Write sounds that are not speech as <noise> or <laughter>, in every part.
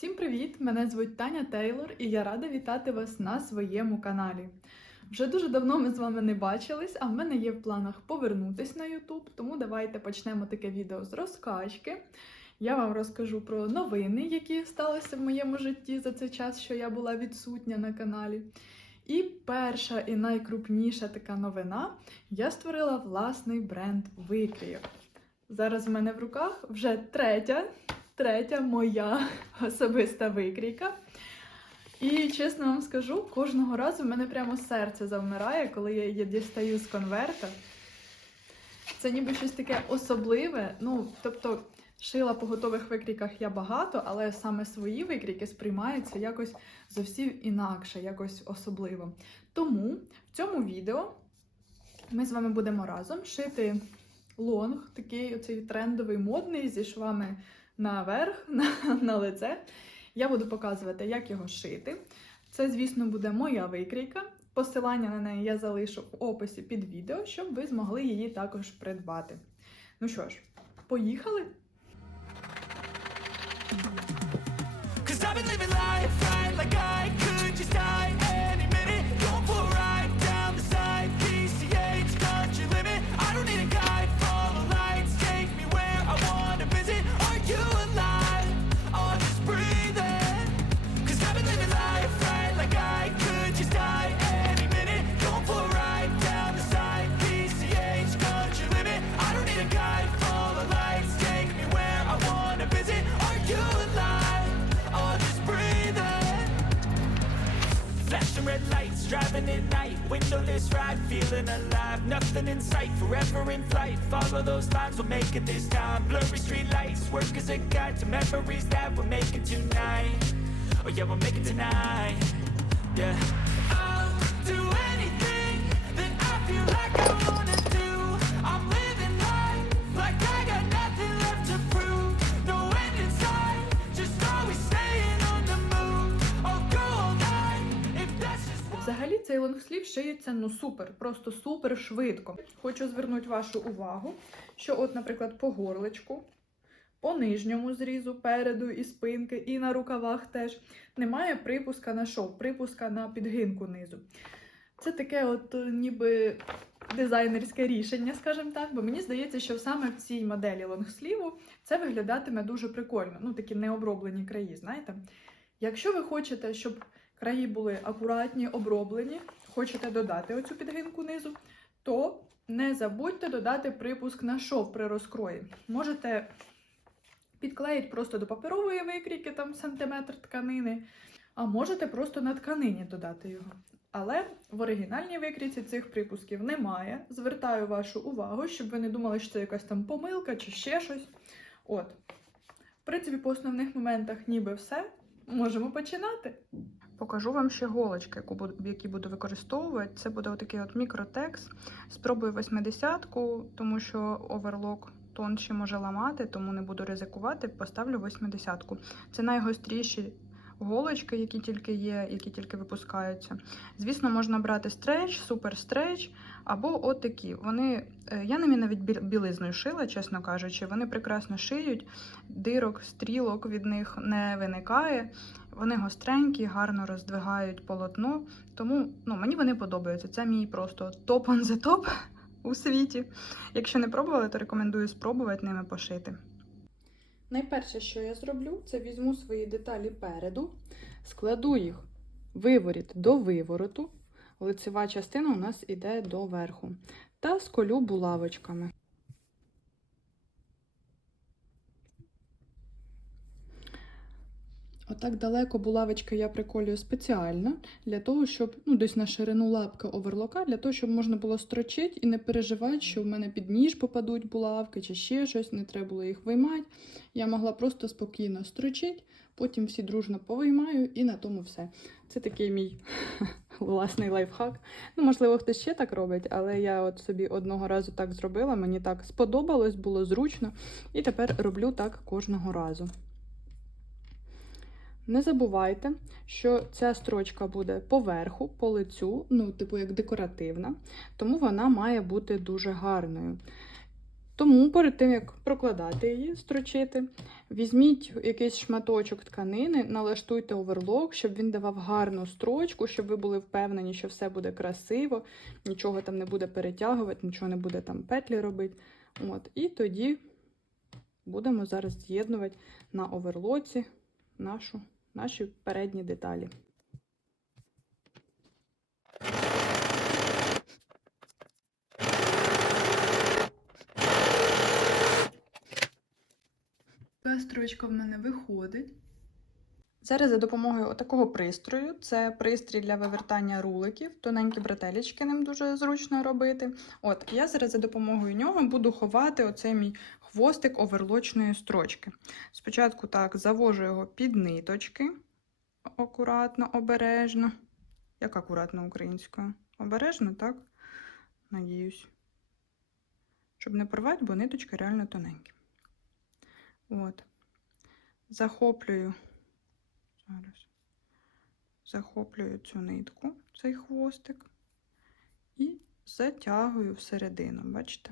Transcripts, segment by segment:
Всім привіт! Мене звуть Таня Тейлор, і я рада вітати вас на своєму каналі. Вже дуже давно ми з вами не бачились, а в мене є в планах повернутись на YouTube, тому давайте почнемо таке відео з розкачки. Я вам розкажу про новини, які сталися в моєму житті за цей час, що я була відсутня на каналі. І перша і найкрупніша така новина: я створила власний бренд викрійок. Зараз в мене в руках вже третя, третя моя <laughs> особиста викрійка. І чесно вам скажу, кожного разу в мене прямо серце завмирає, коли я її дістаю з конверта. Це ніби щось таке особливе. Ну, тобто, шила по готових викрійках я багато, але саме свої викрійки сприймаються якось зовсім інакше, якось особливо. Тому в цьому відео ми з вами будемо разом шити лонг, такий оцей трендовий модний зі швами наверх, <laughs> на, на лице. Я буду показувати, як його шити. Це, звісно, буде моя викрійка. Посилання на неї я залишу в описі під відео, щоб ви змогли її також придбати. Ну що ж, поїхали! Feeling alive. Nothing in sight, forever in flight. Follow those lines, we'll make it this time. Blurry street lights, work as a guide to memories that we're making tonight. Oh yeah, we'll make it tonight. Yeah. Лонгслів шиється ну супер, просто супер швидко. Хочу звернути вашу увагу, що, от, наприклад, по горличку, по нижньому зрізу, переду і спинки, і на рукавах теж немає припуска на шов, припуска на підгинку низу. Це таке, от е, ніби дизайнерське рішення, скажімо так, бо мені здається, що саме в цій моделі лонгсліву це виглядатиме дуже прикольно. Ну, такі необроблені краї, знаєте. Якщо ви хочете, щоб краї були акуратні, оброблені, хочете додати оцю підгинку низу, то не забудьте додати припуск на шов при розкрої. Можете підклеїти просто до паперової викрійки, там сантиметр тканини, а можете просто на тканині додати його. Але в оригінальній викрійці цих припусків немає. Звертаю вашу увагу, щоб ви не думали, що це якась там помилка чи ще щось. От. В принципі, по основних моментах ніби все. Можемо починати. Покажу вам ще голочки, які буду використовувати. Це буде отакий от мікротекс. Спробую 80-ку, тому що оверлок тонші може ламати, тому не буду ризикувати. Поставлю 80-ку. Це найгостріші голочки, які тільки є, які тільки випускаються. Звісно, можна брати стреч, супер стреч, або от такі. Вони, е, я ними навіть біл- білизною шила, чесно кажучи. Вони прекрасно шиють, дирок, стрілок від них не виникає. Вони гостренькі, гарно роздвигають полотно. Тому ну, мені вони подобаються. Це мій просто топ on the топ у світі. Якщо не пробували, то рекомендую спробувати ними пошити. Найперше, що я зроблю, це візьму свої деталі переду, складу їх виворіт до вивороту. Лицева частина у нас іде до верху. Та сколю булавочками. Отак далеко булавочки я приколюю спеціально для того, щоб ну, десь на ширину лапки оверлока, для того, щоб можна було строчити і не переживати, що в мене під ніж попадуть булавки чи ще щось, не треба було їх виймати. Я могла просто спокійно строчити, потім всі дружно повиймаю і на тому все. Це такий мій <laughs> власний лайфхак. Ну, можливо, хтось ще так робить, але я от собі одного разу так зробила, мені так сподобалось, було зручно, і тепер роблю так кожного разу. Не забувайте, що ця строчка буде поверху, по лицю, ну, типу як декоративна, тому вона має бути дуже гарною. Тому перед тим, як прокладати її, строчити, візьміть якийсь шматочок тканини, налаштуйте оверлок, щоб він давав гарну строчку, щоб ви були впевнені, що все буде красиво, нічого там не буде перетягувати, нічого не буде там петлі робити. От, і тоді будемо зараз з'єднувати на оверлоці нашу, наші передні деталі. Така строчка в мене виходить. Зараз за допомогою такого пристрою, це пристрій для вивертання руликів, тоненькі бретелечки ним дуже зручно робити. От, я зараз за допомогою нього буду ховати оцей мій хвостик оверлочної строчки. Спочатку так завожу його під ниточки, акуратно, обережно. Як акуратно українською? Обережно, так? Надіюсь. Щоб не порвати, бо ниточки реально тоненькі. От. Захоплюю. Зараз. Захоплюю цю нитку, цей хвостик, і затягую всередину. Бачите?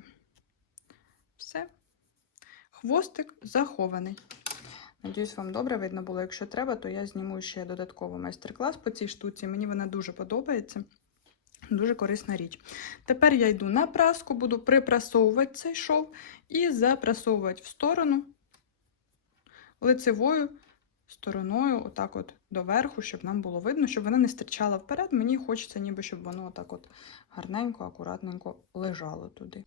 Все. Хвостик захований. Надіюсь, вам добре видно було. Якщо треба, то я зніму ще додатково майстер-клас по цій штуці. Мені вона дуже подобається. Дуже корисна річ. Тепер я йду на праску, буду припрасовувати цей шов і запрасовувати в сторону лицевою стороною, отак от доверху, щоб нам було видно, щоб вона не стирчала вперед. Мені хочеться, ніби щоб воно отак от гарненько, акуратненько лежало туди.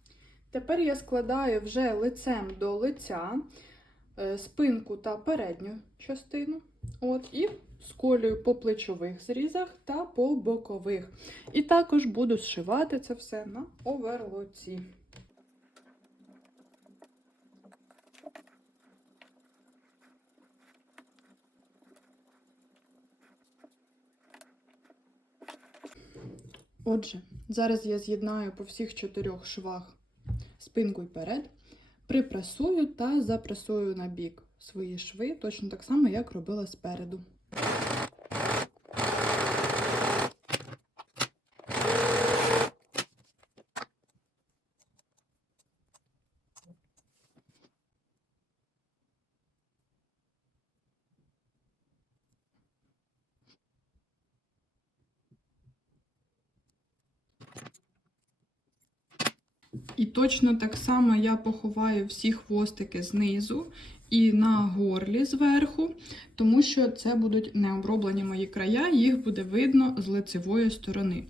Тепер я складаю вже лицем до лиця е, спинку та передню частину. От, і сколюю по плечових зрізах та по бокових. І також буду зшивати це все на оверлоці. Отже, зараз я з'єднаю по всіх чотирьох швах спинку й перед, припрасую та запрасую на бік свої шви, точно так само, як робила спереду. І точно так само я поховаю всі хвостики знизу і на горлі зверху, тому що це будуть необроблені мої края, їх буде видно з лицевої сторони.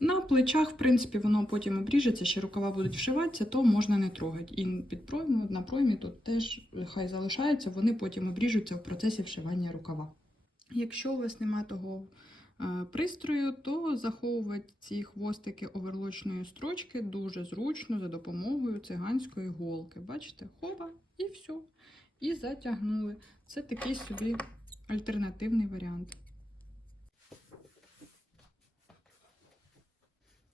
На плечах, в принципі, воно потім обріжеться, ще рукава будуть вшиватися, то можна не трогати. І під пройму, на проймі тут теж хай залишаються, вони потім обріжуться в процесі вшивання рукава. Якщо у вас нема того пристрою, то заховувати ці хвостики оверлочної строчки дуже зручно за допомогою циганської голки. Бачите, хоба і все. І затягнули. Це такий собі альтернативний варіант.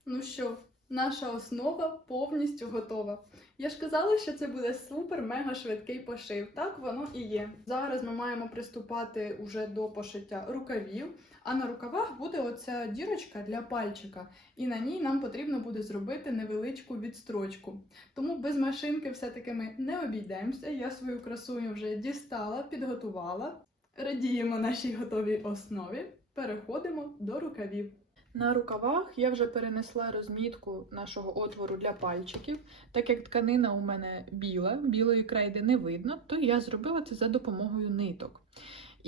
Ну що, наша основа повністю готова. Я ж казала, що це буде супер-мега швидкий пошив. Так воно і є. Зараз ми маємо приступати уже до пошиття рукавів, а на рукавах буде оця дірочка для пальчика, і на ній нам потрібно буде зробити невеличку відстрочку. Тому без машинки все-таки ми не обійдемося. Я свою красуню вже дістала, підготувала. Радіємо нашій готовій основі. Переходимо до рукавів. На рукавах я вже перенесла розмітку нашого отвору для пальчиків. Так як тканина у мене біла, білої крейди не видно, то я зробила це за допомогою ниток.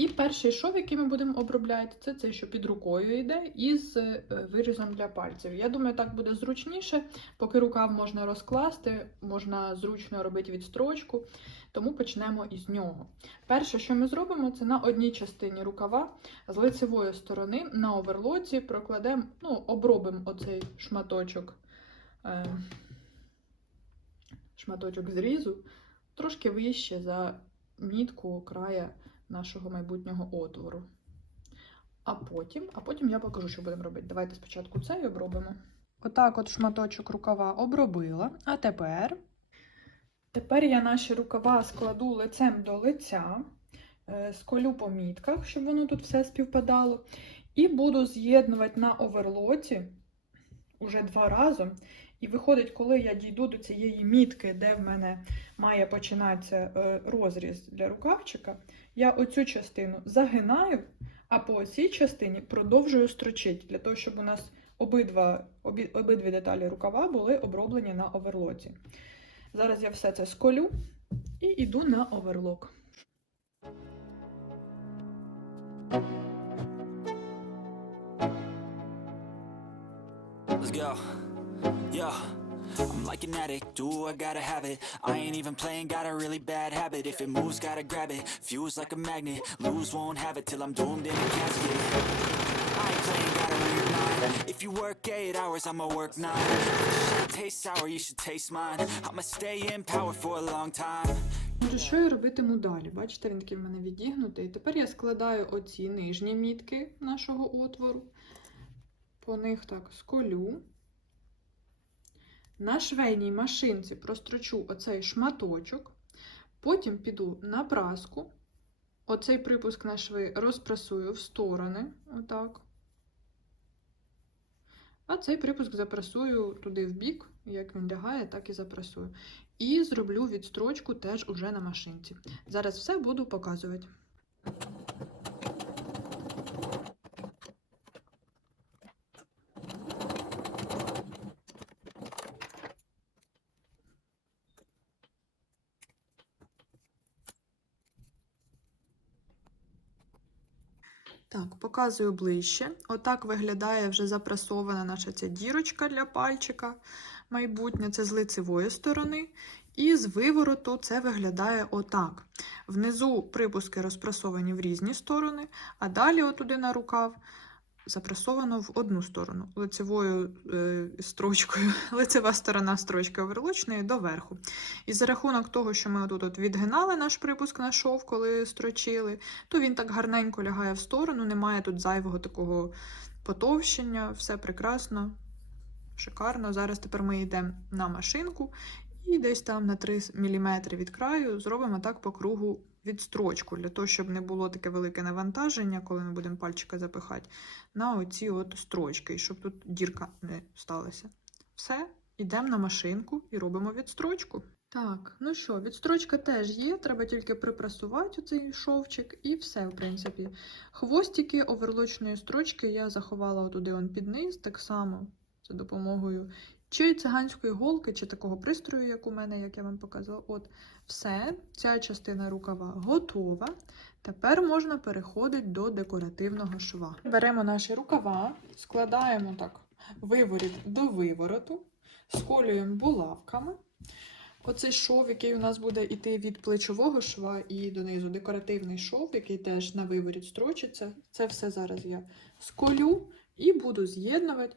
І перший шов, який ми будемо обробляти, це цей, що під рукою йде, із е, вирізом для пальців. Я думаю, так буде зручніше, поки рукав можна розкласти, можна зручно робити відстрочку, тому почнемо із нього. Перше, що ми зробимо, це на одній частині рукава з лицевої сторони на оверлоці прокладемо, ну, обробимо оцей шматочок, е, шматочок зрізу трошки вище за мітку края нашого майбутнього отвору. А потім, а потім я покажу, що будемо робити. Давайте спочатку цей обробимо. Отак от шматочок рукава обробила. А тепер. Тепер я наші рукава складу лицем до лиця, е, сколю по мітках, щоб воно тут все співпадало. І буду з'єднувати на оверлоці уже два рази. І виходить, коли я дійду до цієї мітки, де в мене має починатися е, розріз для рукавчика, я оцю частину загинаю, а по цій частині продовжую строчити, для того, щоб у нас обидва, обі, обидві деталі рукава були оброблені на оверлоці. Зараз я все це сколю і йду на оверлок. Let's go. Yo. I'm like an addict, do I gotta have it I ain't even playing, got a really bad habit If it moves, gotta grab it, fuse like a magnet Lose, won't have it till I'm doomed in a casket I ain't playing, got a weird mind If you work 8 hours, I'ma work 9 If shit tastes sour, you should taste mine I'ma stay in power for a long time Отже, що я робитиму далі? Бачите, він такий в мене відігнутий. Тепер я складаю оці нижні мітки нашого отвору. По них так сколю. На швейній машинці прострочу оцей шматочок. Потім піду на праску. Оцей припуск на шви розпрасую в сторони. Отак. А цей припуск запрасую туди в бік, як він лягає, так і запрасую. І зроблю відстрочку теж уже на машинці. Зараз все буду показувати. Так, показую ближче. Отак виглядає вже запрасована наша ця дірочка для пальчика. Майбутнє це з лицевої сторони. І з вивороту це виглядає отак. Внизу припуски розпресовані в різні сторони, а далі, отуди на рукав, запрасовано в одну сторону лицевою е, строчкою, <laughs> лицева сторона строчки оверлочної доверху. І за рахунок того, що ми отут от відгинали наш припуск на шов, коли строчили, то він так гарненько лягає в сторону, немає тут зайвого такого потовщення, все прекрасно, шикарно. Зараз тепер ми йдемо на машинку і десь там на 3 мм від краю зробимо так по кругу відстрочку, для того, щоб не було таке велике навантаження, коли ми будемо пальчика запихати, на оці от строчки, і щоб тут дірка не сталася. Все, йдемо на машинку і робимо відстрочку. Так, ну що, відстрочка теж є, треба тільки припрасувати цей шовчик, і все, в принципі. Хвостики оверлочної строчки я заховала отуди он під низ, так само за допомогою чи циганської голки, чи такого пристрою, як у мене, як я вам показувала. От, все, ця частина рукава готова. Тепер можна переходити до декоративного шва. Беремо наші рукава, складаємо так виворіт до вивороту, сколюємо булавками. Оцей шов, який у нас буде йти від плечового шва і донизу декоративний шов, який теж на виворіт строчиться. Це все зараз я сколю і буду з'єднувати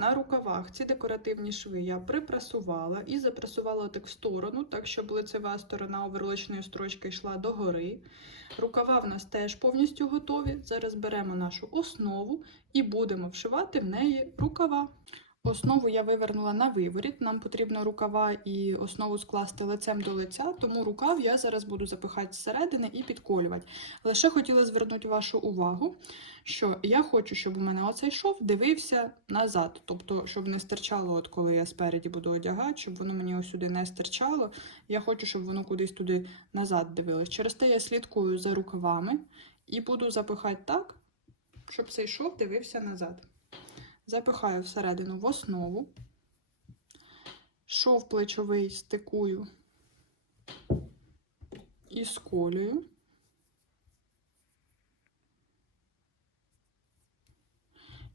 На рукавах ці декоративні шви я припрасувала і запрасувала так в сторону, так щоб лицева сторона оверлочної строчки йшла догори. Рукава в нас теж повністю готові. Зараз беремо нашу основу і будемо вшивати в неї рукава. Основу я вивернула на виворіт. Нам потрібно рукава і основу скласти лицем до лиця, тому рукав я зараз буду запихати зсередини і підколювати. Лише хотіла звернути вашу увагу, що я хочу, щоб у мене оцей шов дивився назад. Тобто, щоб не стирчало, от коли я спереді буду одягати, щоб воно мені сюди не стирчало. Я хочу, щоб воно кудись туди назад дивилось. Через те я слідкую за рукавами і буду запихати так, щоб цей шов дивився назад. Запихаю всередину в основу. Шов плечовий стикую і сколюю.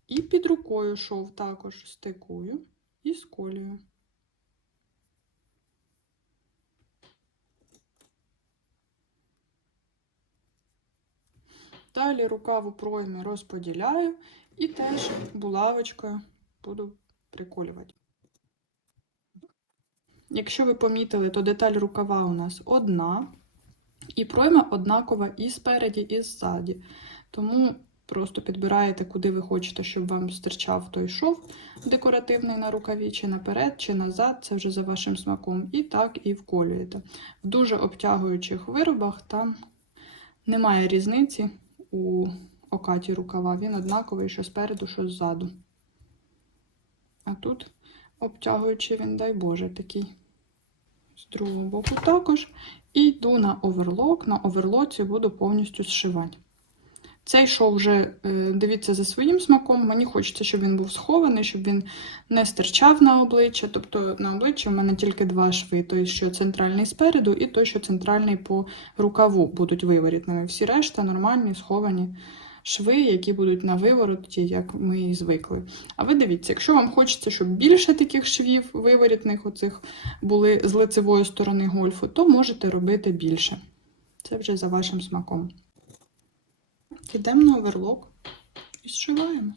І під рукою шов також стикую і сколюю. Далі рукав у проймі розподіляю і теж булавочкою буду приколювати. Якщо ви помітили, то деталь рукава у нас одна, і пройма однакова і спереді, і ззаді. Тому просто підбираєте, куди ви хочете, щоб вам стирчав той шов декоративний на рукаві, чи наперед, чи назад, це вже за вашим смаком. І так і вколюєте. В дуже обтягуючих виробах там немає різниці у окаті рукава. Він однаковий, що спереду, що ззаду. А тут обтягуючи він, дай Боже, такий. З другого боку також. І йду на оверлок. На оверлоці буду повністю зшивати. Цей шов вже е, дивіться за своїм смаком. Мені хочеться, щоб він був схований, щоб він не стирчав на обличчя. Тобто на обличчі в мене тільки два шви: той, що центральний спереду, і той, що центральний по рукаву будуть виворітними. Всі решта нормальні, сховані шви, які будуть на вивороті, як ми і звикли. А ви дивіться, якщо вам хочеться, щоб більше таких швів виворітних оцих були з лицевої сторони гольфу, то можете робити більше. Це вже за вашим смаком. Йдемо на оверлок і зшиваємо.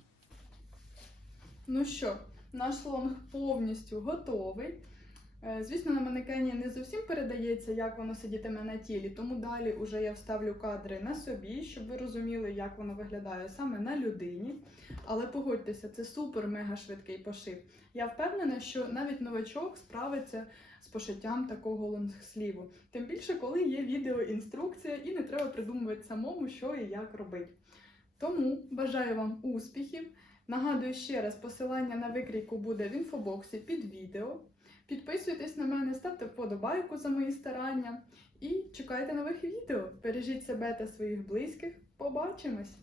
Ну що, наш лонг повністю готовий. Е, Звісно, на манекені не зовсім передається, як воно сидітиме на тілі, тому далі уже я вставлю кадри на собі, щоб ви розуміли, як воно виглядає саме на людині. Але погодьтеся, це супер-мега швидкий пошив. Я впевнена, що навіть новачок справиться з пошиттям такого лонгсліву. Тим більше, коли є відеоінструкція і не треба придумувати самому, що і як робити. Тому бажаю вам успіхів. Нагадую ще раз, посилання на викрійку буде в інфобоксі під відео. Підписуйтесь на мене, ставте вподобайку за мої старання і чекайте нових відео. Бережіть себе та своїх близьких. Побачимось!